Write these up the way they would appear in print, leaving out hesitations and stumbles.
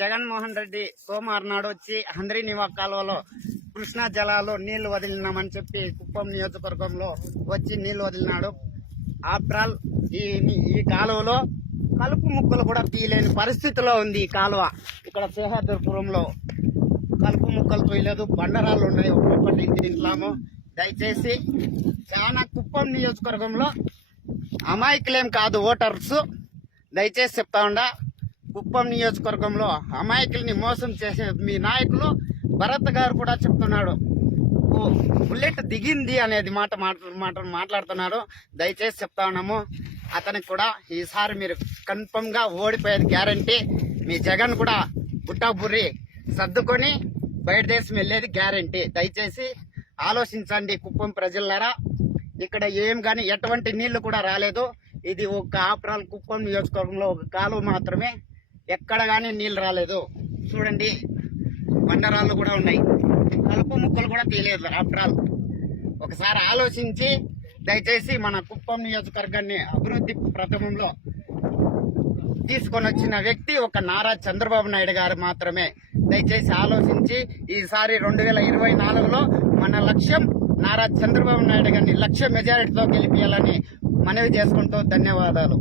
జగన్మోహన్ రెడ్డి సోమవారం నాడు వచ్చి హంద్రీనివా కాలువలో కృష్ణా జలాలు నీళ్లు వదిలినామని చెప్పి కుప్పం నియోజకవర్గంలో వచ్చి నీళ్లు వదిలినాడు. ఆఫ్టర్ ఆల్ ఈ కాలువలో కలుపు ముక్కలు కూడా తీయలేని పరిస్థితిలో ఉంది. ఈ కాలువ ఇక్కడ సింహాద్రిపురంలో కలుపు ముక్కలు తీయలేదు, బండరాళ్ళు ఉన్నాయి ఒక్కొక్కటి దీంట్లో. దయచేసి చాలా కుప్పం నియోజకవర్గంలో అమాయకులేం కాదు ఓటర్స్, దయచేసి చెప్తా ఉండా, కుప్పం నియోజకవర్గంలో అమాయకుల్ని మోసం చేసే మీ నాయకులు భరత్ గారు కూడా చెప్తున్నాడు. బుల్లెట్ దిగింది అనేది మాట మాట్లాడుతున్నారు. దయచేసి చెప్తా ఉన్నాము, అతనికి కూడా ఈసారి మీరు కన్ఫర్మ్ గా ఓడిపోయేది గ్యారంటీ. మీ జగన్ కూడా బుట్టాబుర్రి సర్దుకొని బయట దేశం వెళ్ళేది గ్యారంటీ. దయచేసి ఆలోచించండి కుప్పం ప్రజలారా. ఇక్కడ ఏం గాని ఎటువంటి నీళ్లు కూడా రాలేదు. ఇది ఒక ఆపరాల్ కుప్పం నియోజకవర్గంలో ఒక కాలువ మాత్రమే, ఎక్కడ గానీ నీళ్లు రాలేదు. చూడండి, బండరాళ్ళు కూడా ఉన్నాయి, కలుపు ముక్కలు కూడా తీయలేదు. ఆఫ్టర్ ఆల్ ఒకసారి ఆలోచించి దయచేసి మన కుప్పం నియోజకవర్గాన్ని అభివృద్ధి ప్రథమంలో తీసుకొని వచ్చిన వ్యక్తి ఒక నారా చంద్రబాబు నాయుడు గారు మాత్రమే. దయచేసి ఆలోచించి ఈసారి 2024లో మన లక్ష్యం నారా చంద్రబాబు నాయుడు గారిని లక్ష మెజారిటీతో గెలిపించాలని మనవి చేసుకుంటూ ధన్యవాదాలు.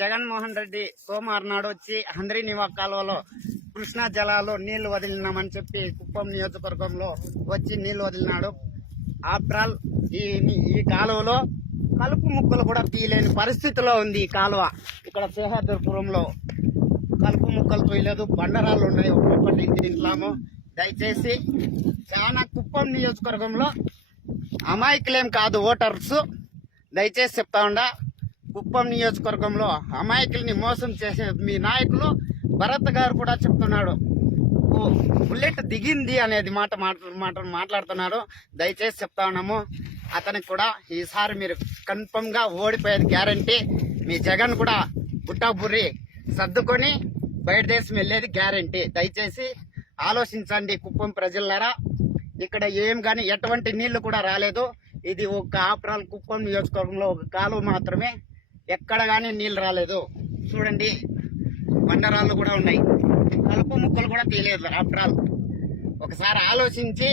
జగన్మోహన్ రెడ్డి సోమవారం నాడు వచ్చి హంద్రీనివా కాలువలో కృష్ణా జలాలు నీళ్లు వదిలినామని చెప్పి కుప్పం నియోజకవర్గంలో వచ్చి నీళ్లు వదిలినాడు. ఆఫ్టర్ ఆల్ ఈ కాలువలో కలుపు ముక్కలు కూడా తీయలేని పరిస్థితిలో ఉంది. ఈ కాలువ ఇక్కడ సింహాద్రిపురంలో కలుపు ముక్కలు తీయలేదు, బండరాళ్ళు ఉన్నాయి ఒక్కొక్కటి దీంట్లో. దయచేసి చాలా కుప్పం నియోజకవర్గంలో అమాయకులేం కాదు ఓటర్స్, దయచేసి చెప్తా ఉండా, కుప్పం నియోజకవర్గంలో అమాయకుల్ని మోసం చేసే మీ నాయకులు భరత్ గారు కూడా చెప్తున్నాడు. బుల్లెట్ దిగింది అనేది మాట మాట్లాడుతున్నారు. దయచేసి చెప్తా ఉన్నాము, అతనికి కూడా ఈసారి మీరు కన్ఫర్మ్ గా ఓడిపోయేది గ్యారంటీ. మీ జగన్ కూడా బుట్టాబుర్రి సర్దుకొని బయట దేశం వెళ్ళేది గ్యారంటీ. దయచేసి ఆలోచించండి కుప్పం ప్రజలారా. ఇక్కడ ఏం గాని ఎటువంటి నీళ్లు కూడా రాలేదు. ఇది ఒక ఆపరాల్ కుప్పం నియోజకవర్గంలో ఒక కాలువ మాత్రమే, ఎక్కడ గానీ నీళ్లు రాలేదు. చూడండి, బండరాళ్ళు కూడా ఉన్నాయి, కలుపు ముక్కలు కూడా తీయలేదు. ఆఫ్టర్ ఆల్ ఒకసారి ఆలోచించి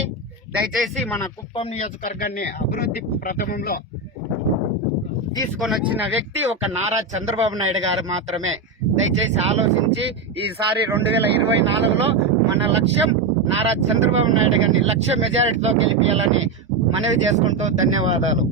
దయచేసి మన కుప్పం నియోజకవర్గాన్ని అభివృద్ధి ప్రథమంలో తీసుకొని వచ్చిన వ్యక్తి ఒక నారా చంద్రబాబు నాయుడు గారు మాత్రమే. దయచేసి ఆలోచించి ఈసారి 2024లో మన లక్ష్యం నారా చంద్రబాబు నాయుడు గారిని లక్ష మెజారిటీతో గెలిపించాలని మనవి చేసుకుంటూ ధన్యవాదాలు.